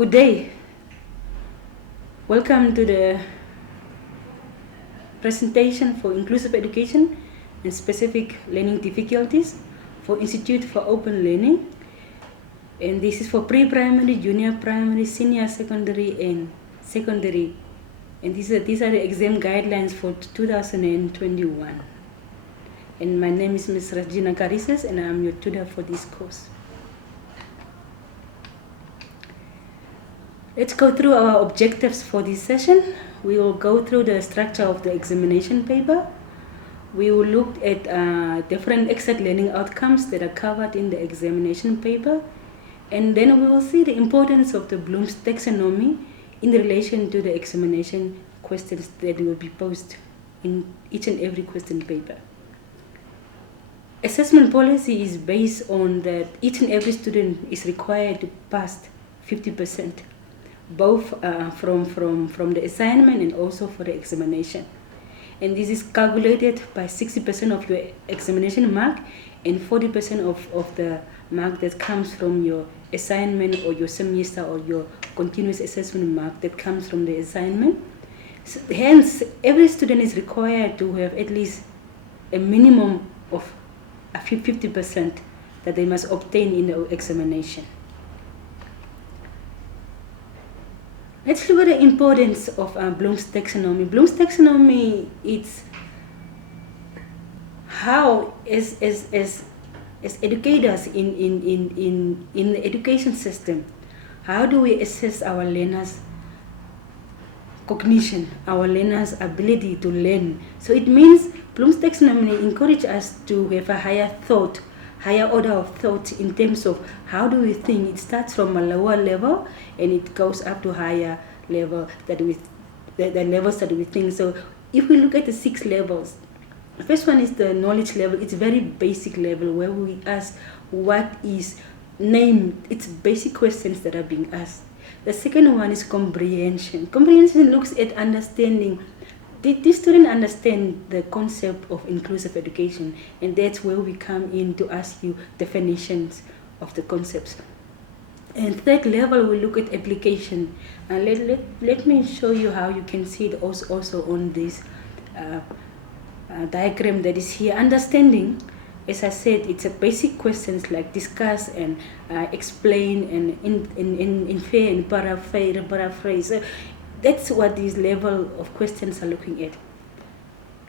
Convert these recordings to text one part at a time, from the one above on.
Good day. Welcome to the presentation for inclusive education and specific learning difficulties for Institute for Open Learning. And this is for pre-primary, junior primary, senior secondary, and secondary. And these are the exam guidelines for 2021. And my name is Ms. Regina Carices, and I'm your tutor for this course. Let's go through our objectives for this session. We will go through the structure of the examination paper. We will look at different exact learning outcomes that are covered in the examination paper. And then we will see the importance of the Bloom's taxonomy in relation to the examination questions that will be posed in each and every question paper. Assessment policy is based on that each and every student is required to pass 50%. Both from the assignment and also for the examination. And this is calculated by 60% of your examination mark and 40% of the mark that comes from your assignment or your semester or your continuous assessment mark that comes from the assignment. So, hence, every student is required to have at least a minimum of 50% that they must obtain in the examination. Let's look at the importance of Bloom's taxonomy. Bloom's taxonomy is how, as educators in the education system, how do we assess our learners' cognition, our learners' ability to learn? So it means Bloom's taxonomy encourages us to have a higher order of thought in terms of how do we think. It starts from a lower level and it goes up to higher level the levels that we think. So if we look at the 6 levels, the first one is the knowledge level. It's very basic level where we ask what is named. It's basic questions that are being asked. The second one is comprehension. Comprehension looks at understanding. Did this student understand the concept of inclusive education? And that's where we come in to ask you definitions of the concepts. And third level, we look at application. Let me show you how you can see it also on this diagram that is here. Understanding, as I said, it's a basic questions like discuss and explain and infer and paraphrase. So that's what this level of questions are looking at.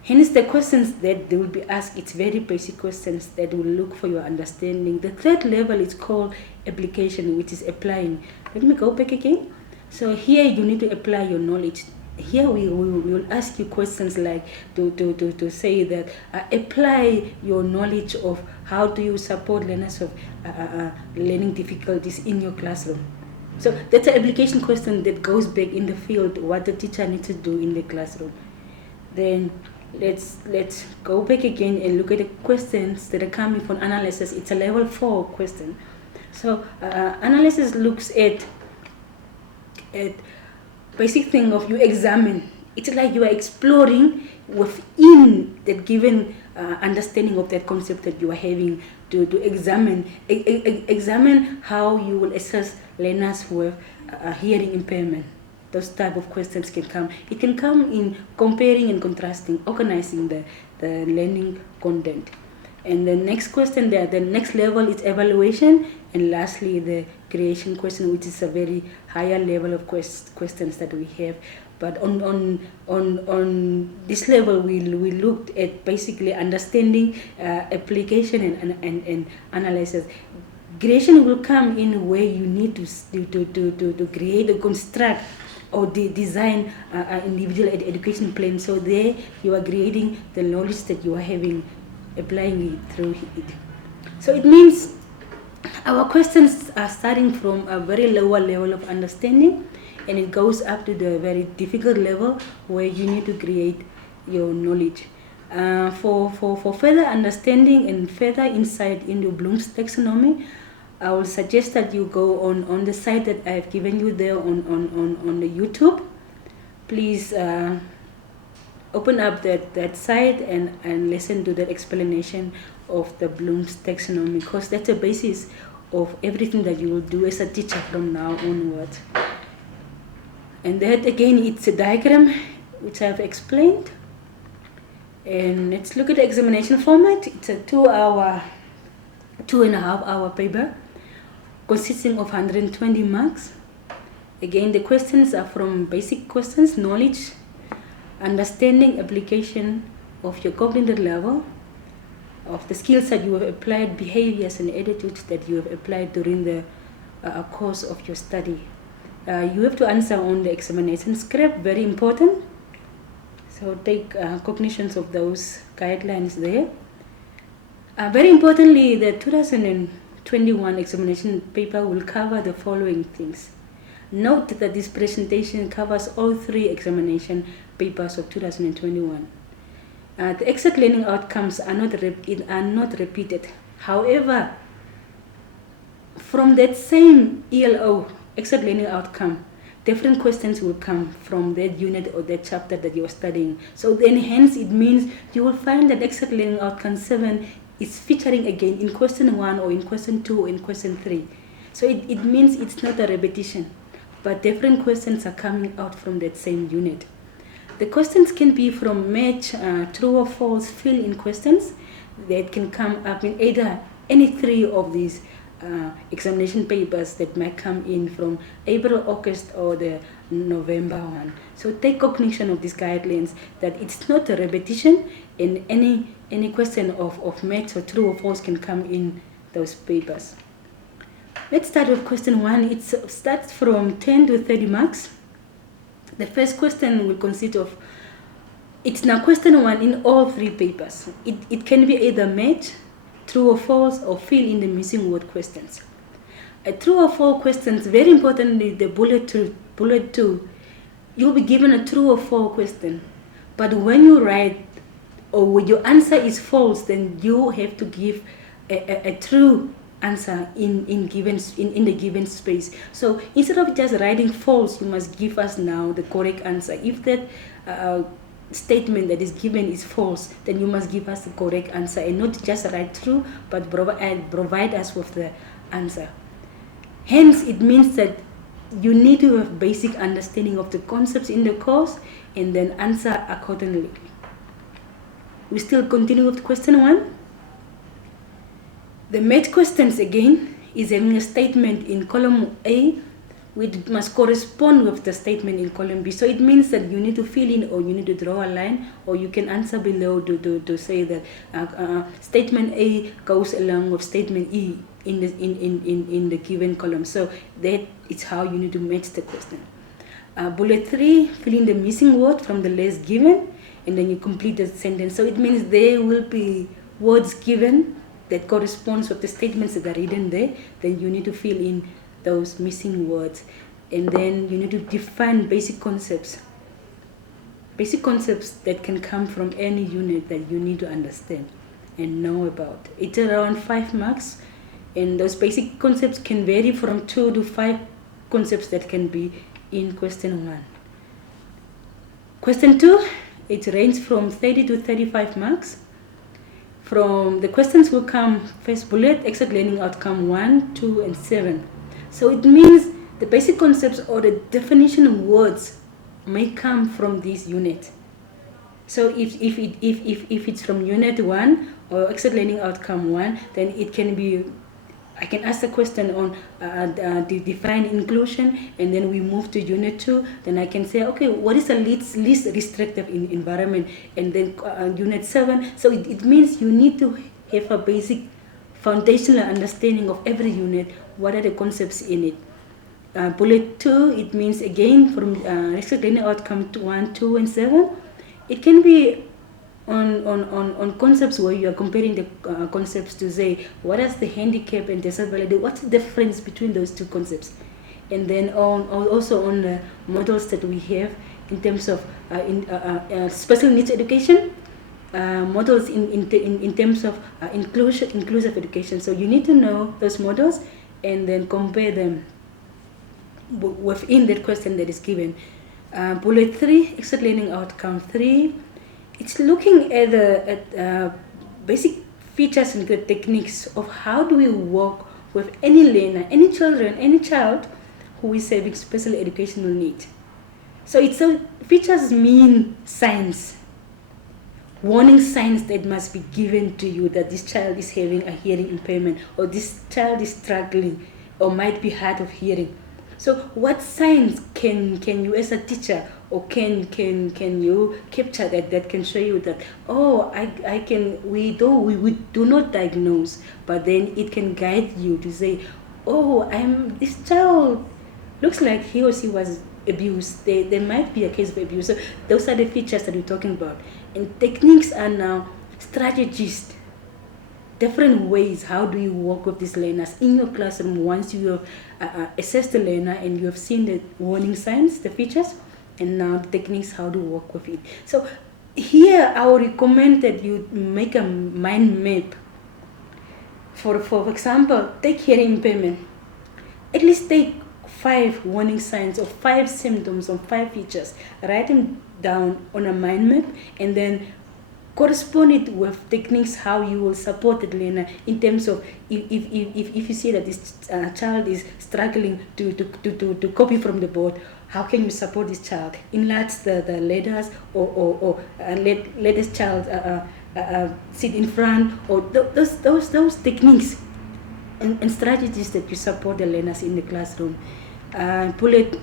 Hence, the questions that they will be asked, it's very basic questions that will look for your understanding. The third level is called application, which is applying. Let me go back again. So here you need to apply your knowledge. Here we will ask you questions like to say that apply your knowledge of how do you support learners of learning difficulties in your classroom. So that's an application question that goes back in the field, what the teacher needs to do in the classroom. Then let's go back again and look at the questions that are coming from analysis. It's a level 4 question. So analysis looks at basic thing of you examine. It's like you are exploring within that given understanding of that concept that you are having to examine. Examine how you will assess learners who have hearing impairment. Those type of questions can come. It can come in comparing and contrasting, organizing the learning content. And the next question there, the next level is evaluation, and lastly the creation question, which is a very higher level of questions that we have. But on this level, we looked at basically understanding, application, and analysis. Creation will come in where you need to create or construct or design an individual education plan. So there you are creating the knowledge that you are having, applying it through it. So it means our questions are starting from a very lower level of understanding, and it goes up to the very difficult level where you need to create your knowledge. For further understanding and further insight into Bloom's taxonomy, I will suggest that you go on the site that I have given you there on the YouTube. Please open up that site and listen to that explanation of the Bloom's taxonomy, because that's the basis of everything that you will do as a teacher from now onward. And that again, it's a diagram which I've explained. And let's look at the examination format. It's a 2.5 hour paper consisting of 120 marks. Again, the questions are from basic questions, knowledge, understanding, application of your cognitive level, of the skills that you have applied, behaviors and attitudes that you have applied during the course of your study. You have to answer on the examination script, very important. So take cognitions of those guidelines there. Very importantly, the 2021 examination paper will cover the following things. Note that this presentation covers all 3 examination papers of 2021. The exact learning outcomes are not repeated. However, from that same ELO, exact learning outcome, different questions will come from that unit or that chapter that you are studying. So then hence it means you will find that exact learning outcome 7 is featuring again in question 1 or in question 2 or in question 3. So it means it's not a repetition, but different questions are coming out from that same unit. The questions can be from match, true or false, fill-in questions that can come up in either any 3 of these examination papers that might come in from April, August, or the November one. So take cognition of these guidelines that it's not a repetition, and any question of match or true or false can come in those papers. Let's start with question 1. It starts from 10 to 30 marks. The first question will consist of, it's now question 1 in all 3 papers. It can be either match, true or false, or fill in the missing word questions. A true or false questions, very importantly, the bullet 2, you'll be given a true or false question. But when you write, or when your answer is false, then you have to give a true answer in the given space. So instead of just writing false, you must give us now the correct answer. If that statement that is given is false, then you must give us the correct answer and not just write true, but provide us with the answer. Hence, it means that you need to have basic understanding of the concepts in the course and then answer accordingly. We still continue with question 1. The match questions again is having a statement in column A which must correspond with the statement in column B. So it means that you need to fill in, or you need to draw a line, or you can answer below to say that statement A goes along with statement E in the given column. So that is how you need to match the question. Bullet 3, fill in the missing word from the list given, and then you complete the sentence. So it means there will be words given that corresponds with the statements that are written there. Then you need to fill in those missing words, and then you need to define basic concepts that can come from any unit that you need to understand and know about. It's around 5 marks, and those basic concepts can vary from 2 to 5 concepts that can be in question 1. Question 2, it ranges from 30 to 35 marks. From the questions will come first bullet, exact learning outcome 1, 2, and 7. So it means the basic concepts or the definition of words may come from this unit. So if it's from unit 1 or exact learning outcome 1, then it can be, I can ask the question on define inclusion, and then we move to unit 2. Then I can say, okay, what is the least restrictive environment? And then unit 7. So it means you need to have a basic foundational understanding of every unit. What are the concepts in it? Bullet 2, it means again from exact learning outcome 1, 2, and 7. It can be on concepts where you are comparing the concepts to say, what is the handicap and disability? What's the difference between those two concepts? And then also on the models that we have in terms of special needs education, models in terms of inclusive education. So you need to know those models and then compare them within that question that is given. Bullet 3, exact learning outcome 3. It's looking at basic features and the techniques of how do we work with any learner, any child who is having special educational need. So features mean signs, warning signs that must be given to you that this child is having a hearing impairment, or this child is struggling or might be hard of hearing. So what signs can you as a teacher, or can you capture that can show you that, we do not diagnose, but then it can guide you to say, this child looks like he or she was abused. There might be a case of abuse. So those are the features that we're talking about. And techniques are now strategies, different ways. How do you work with these learners in your classroom once you have assessed the learner and you have seen the warning signs, the features, and now the techniques how to work with it. So here I would recommend that you make a mind map. For example, take hearing impairment. At least take 5 warning signs or 5 symptoms or 5 features. Write them down on a mind map, and then correspond it with techniques how you will support the learner in terms of if you see that this child is struggling to copy from the board, how can you support this child? Enlarge the letters, or let this child sit in front, or those techniques and strategies that you support the learners in the classroom. Bullet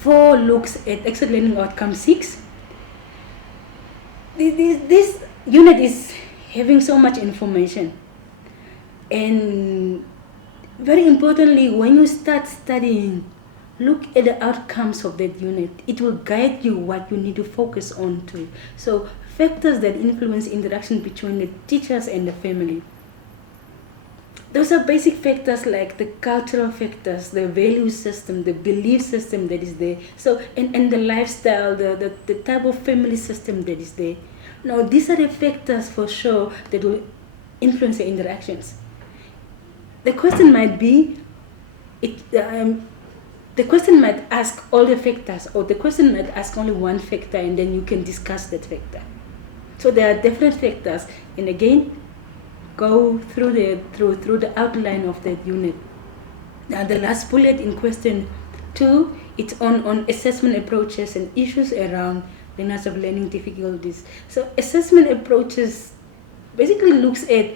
4 looks at excellent learning outcome 6. This unit is having so much information, and very importantly, when you start studying, look at the outcomes of that unit. It will guide you what you need to focus on too. So factors that influence interaction between the teachers and the family. Those are basic factors like the cultural factors, the value system, the belief system that is there. So, and the lifestyle, the type of family system that is there. Now, these are the factors for sure that will influence the interactions. The question might be, the question might ask all the factors, or the question might ask only one factor, and then you can discuss that factor. So there are different factors, and again, go through the outline of that unit. Now the last bullet in question 2, it's on assessment approaches and issues around learners of learning difficulties. So assessment approaches basically looks at,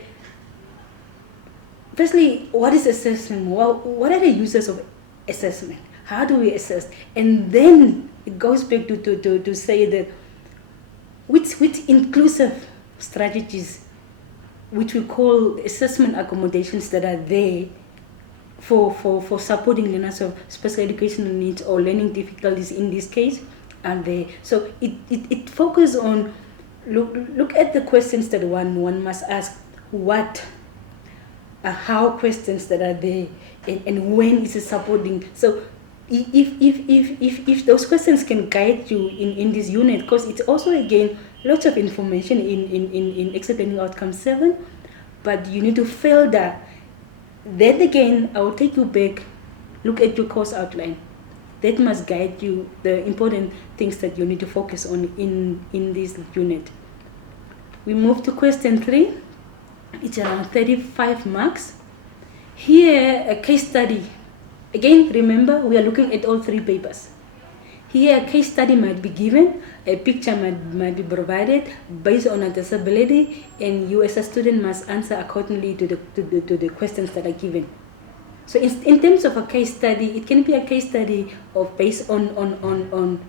firstly, what is assessment? What are the uses of assessment? How do we assess? And then it goes back to say that which inclusive strategies, which we call assessment accommodations, that are there for supporting learners of special educational needs or learning difficulties in this case, are there. So it focuses on look at the questions that one must ask, what, how questions that are there, and when is it supporting. So if those questions can guide you in this unit, because it's also again lots of information in Excellent Learning Outcome 7, but you need to fill that. Then again, I will take you back, look at your course outline. That must guide you the important things that you need to focus on in this unit. We move to question 3. It's around 35 marks. Here, a case study. Again, remember, we are looking at all 3 papers. Here, a case study might be given, a picture might be provided based on a disability, and you as a student must answer accordingly to the questions that are given. So in terms of a case study, it can be a case study of based on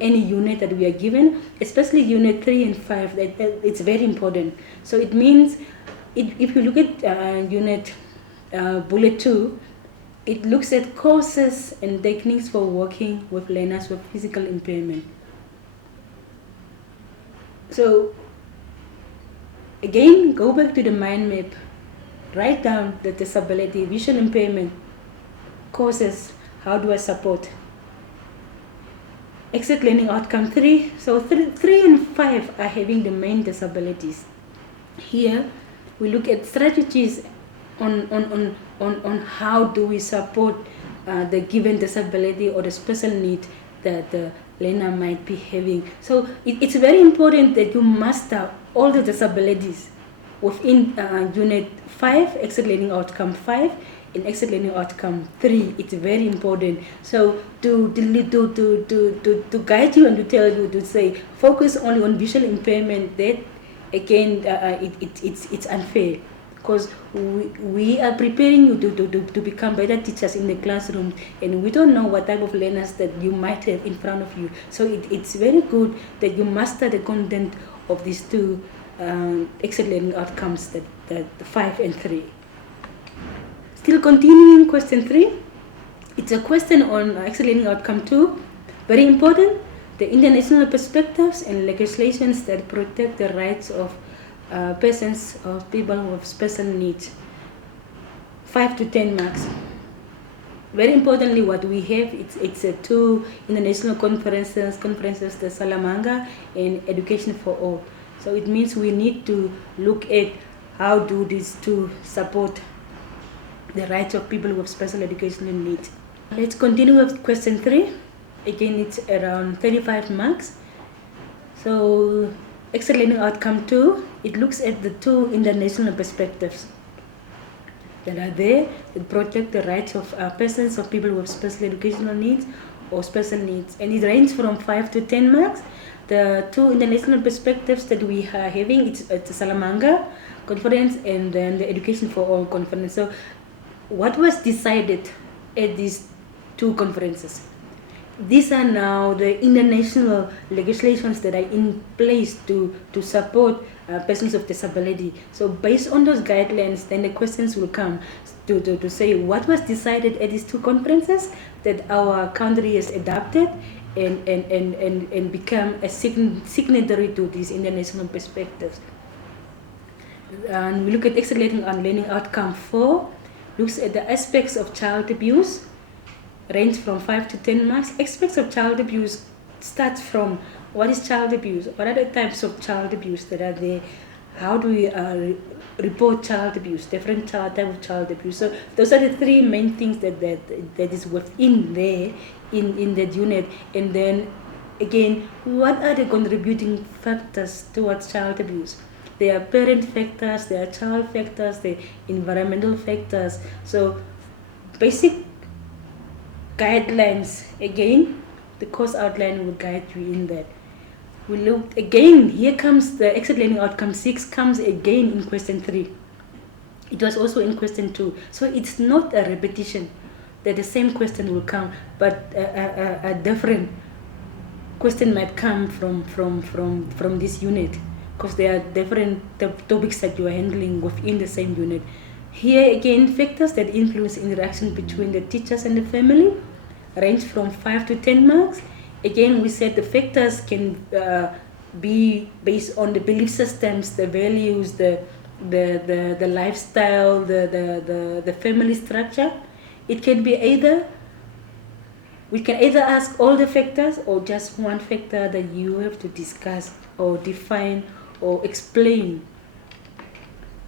any unit that we are given, especially unit 3 and 5, that it's very important. So it means, if you look at unit bullet 2, it looks at courses and techniques for working with learners with physical impairment. So again, go back to the mind map, write down the disability, visual impairment, courses, how do I support. Exit learning outcome 3. So 3 and 5 are having the main disabilities. Here we look at strategies on how do we support the given disability or the special need that the learner might be having. So it's very important that you master all the disabilities within Unit 5, Exit Learning Outcome 5, in Exit Learning Outcome 3, it's very important. So to guide you and to tell you to say focus only on visual impairment, that again it's unfair, because we are preparing you to become better teachers in the classroom, and we don't know what type of learners that you might have in front of you. So it's very good that you master the content of these two exit learning outcomes, that 5 and 3. Still continuing, question 3. It's a question on exit learning outcome 2. Very important, the international perspectives and legislations that protect the rights of persons or people with special needs. 5 to 10 marks. Very importantly, what we have, it's 2 international conferences, the Salamanca and Education for All. So it means we need to look at how do these two support the rights of people with special educational needs. Let's continue with question 3. Again, it's around 35 marks. So exit learning outcome 2, it looks at the 2 international perspectives that are there that protect the rights of persons or people with special educational needs or special needs, and it ranges from 5 to 10 marks. The 2 international perspectives that we are having, it's the Salamanca conference and then the Education for All conference. So what was decided at these 2 conferences? These are now the international legislations that are in place to support persons with disability. So based on those guidelines, then the questions will come to say what was decided at these 2 conferences that our country has adopted and become a signatory to these international perspectives. And we look at exit learning outcome 4, looks at the aspects of child abuse, range from 5 to 10 marks. Aspects of child abuse starts from what is child abuse, what are the types of child abuse that are there, how do we report child abuse, different type of child abuse. So those are the 3 main things that is within there in that unit. And then again, what are the contributing factors towards child abuse? There are parent factors, there are child factors, there are environmental factors. So basic guidelines, again, the course outline will guide you in that. We looked again, here comes the exit learning outcome 6, comes again in question 3. It was also in question 2. So it's not a repetition that the same question will come, but a different question might come from this unit, because there are different topics that you are handling within the same unit. Here again, factors that influence interaction between the teachers and the family, range from 5 to 10 marks. Again, we said the factors can be based on the belief systems, the values, the lifestyle, the family structure. It can be we can either ask all the factors or just one factor that you have to discuss or define or explain.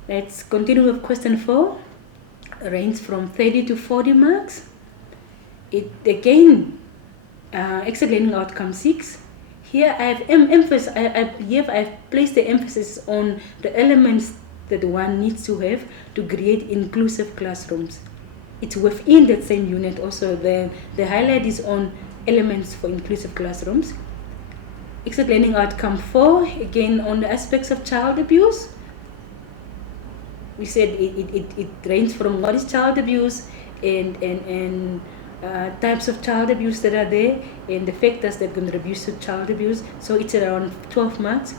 Let's continue with question 4, range from 30 to 40 marks. It again, exit learning outcome 6. Here I've placed the emphasis on the elements that one needs to have to create inclusive classrooms. It's within that same unit also. The highlight is on elements for inclusive classrooms. Exit learning outcome 4, again on the aspects of child abuse. We said it ranges from what is child abuse and types of child abuse that are there and the factors that contribute to child abuse. So it's around 12 marks.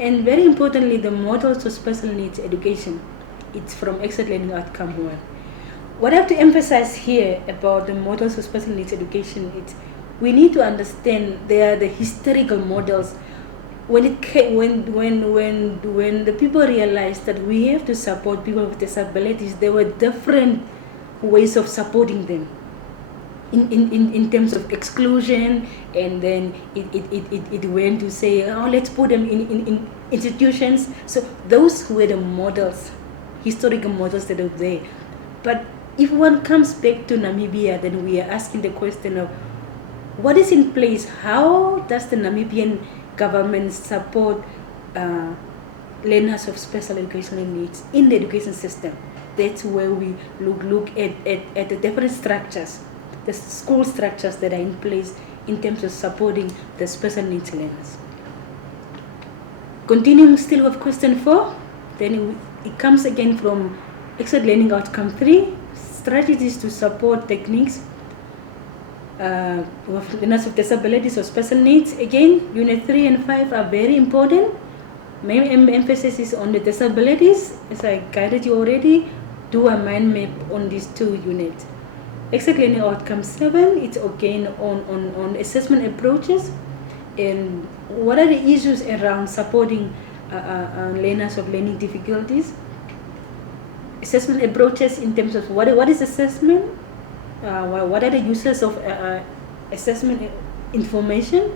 And very importantly, the models of special needs education. It's from exit learning outcome 1. What I have to emphasize here about the models of special needs education is we need to understand they are the historical models. When the people realized that we have to support people with disabilities, there were different ways of supporting them in terms of exclusion, and then it went to say, oh, let's put them in institutions. So those were the models, historical models that are there. But if one comes back to Namibia, then we are asking the question of what is in place? How does the Namibian government support learners of special educational needs in the education system. That's where we look at the different structures, the school structures that are in place in terms of supporting the special needs learners. Continuing still with question 4, then it comes again from Excellent Learning Outcome 3, strategies to support techniques with learners with disabilities or special needs. Again, Unit 3 and 5 are very important. Main emphasis is on the disabilities, as I guided you already. Do a mind map on these 2 units. Excellent Learning Outcome 7, it's again on assessment approaches and what are the issues around supporting learners of learning difficulties. Assessment approaches in terms of what is assessment, what are the uses of assessment information,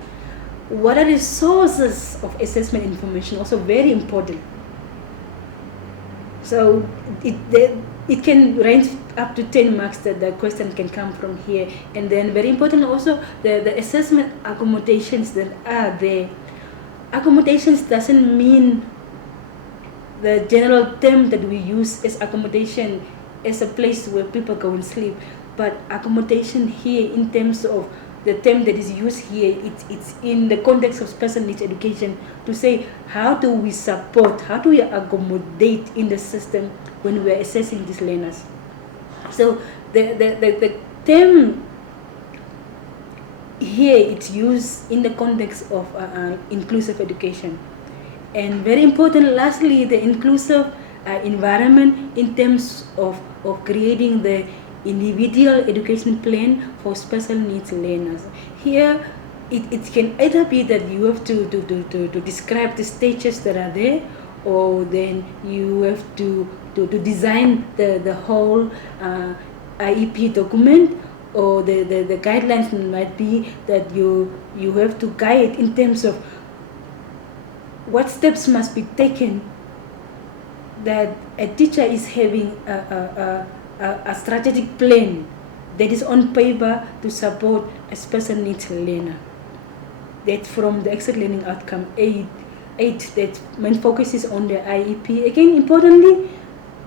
what are the sources of assessment information, also very important. So it can range up to 10 marks that the question can come from here. And then very important also the assessment accommodations that are there. Accommodations doesn't mean the general term that we use as accommodation as a place where people go and sleep, but accommodation here in terms of the term that is used here, it's in the context of special needs education to say how do we support, how do we accommodate in the system when we are assessing these learners. So the term here it's used in the context of inclusive education. And very important, lastly, the inclusive environment in terms of creating the individual education plan for special needs learners. Here, it can either be that you have to describe the stages that are there, or then you have to design the whole IEP document, or the guidelines might be that you have to guide in terms of what steps must be taken, that a teacher is having a strategic plan that is on paper to support a special needs learner. That's from the Excellent Learning Outcome 8 that main focus is on the IEP. Again, importantly,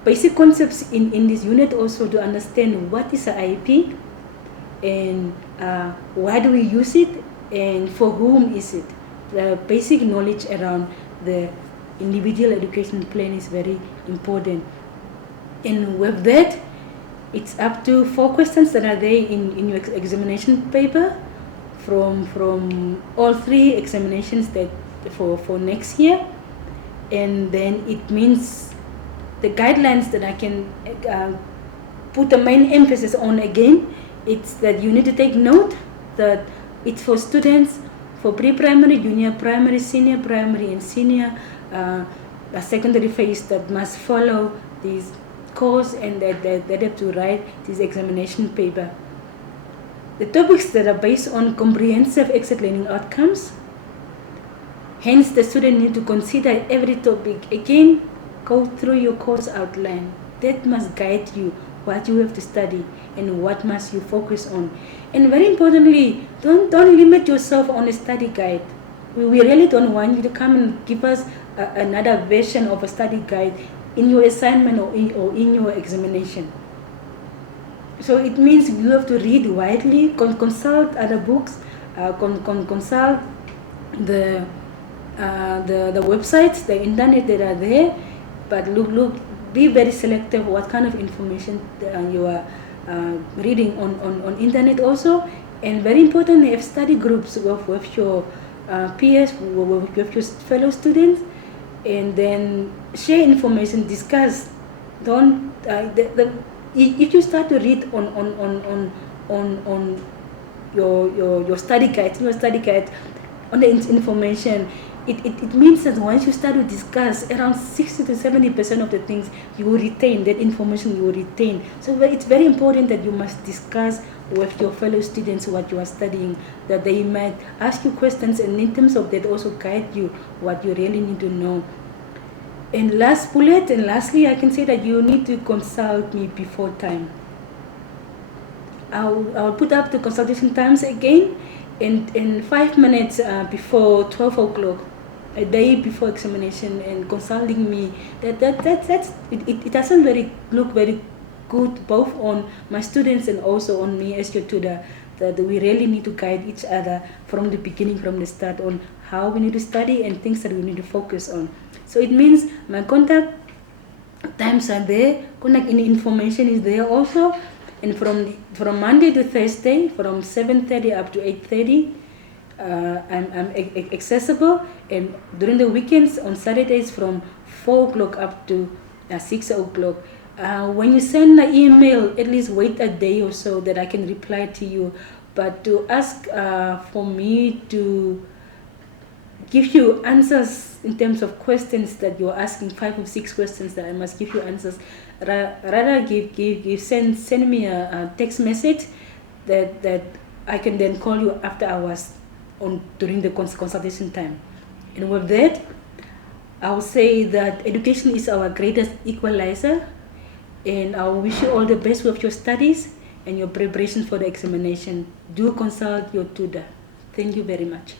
basic concepts in this unit also to understand what is an IEP and why do we use it and for whom is it. The basic knowledge around the individual education plan is very important. And with that, it's up to 4 questions that are there in your examination paper from all 3 examinations that for next year. And then it means the guidelines that I can put the main emphasis on again, it's that you need to take note that it's for students for pre-primary, junior primary, senior primary, and senior a secondary phase that must follow this course and that have to write this examination paper. The topics that are based on comprehensive exit learning outcomes. Hence, the student need to consider every topic. Again, go through your course outline. That must guide you what you have to study and what must you focus on. And very importantly, don't limit yourself on a study guide. We really don't want you to come and give us another version of a study guide in your assignment or in your examination. So it means you have to read widely, consult other books, consult the websites, the internet that are there, but look, be very selective what kind of information you are reading on internet also. And very important, have study groups with your peers, with your fellow students, and then share information, discuss. Don't if you start to read on your study guide, on the information, it means that once you start to discuss, around 60 to 70% of the things you will retain, that information you will retain. So it's very important that you must discuss with your fellow students what you are studying, that they might ask you questions, and in terms of that also guide you what you really need to know. And last bullet, and lastly, I can say that you need to consult me before time. I'll put up the consultation times again in 5 minutes before 12 o'clock. a day before examination and consulting me, it doesn't look very good both on my students and also on me as your tutor, that we really need to guide each other from the beginning, from the start, on how we need to study and things that we need to focus on. So it means my contact times are there, contact information is there also, and from Monday to Thursday, from 7:30 up to 8:30, I'm accessible, and during the weekends on Saturdays from 4 o'clock up to 6 o'clock. When you send an email, at least wait a day or so that I can reply to you. But to ask for me to give you answers in terms of questions that you're asking, 5 or 6 questions that I must give you answers, rather send me a text message that I can then call you after hours during the consultation time. And with that, I will say that education is our greatest equalizer, and I wish you all the best with your studies and your preparation for the examination. Do consult your tutor. Thank you very much.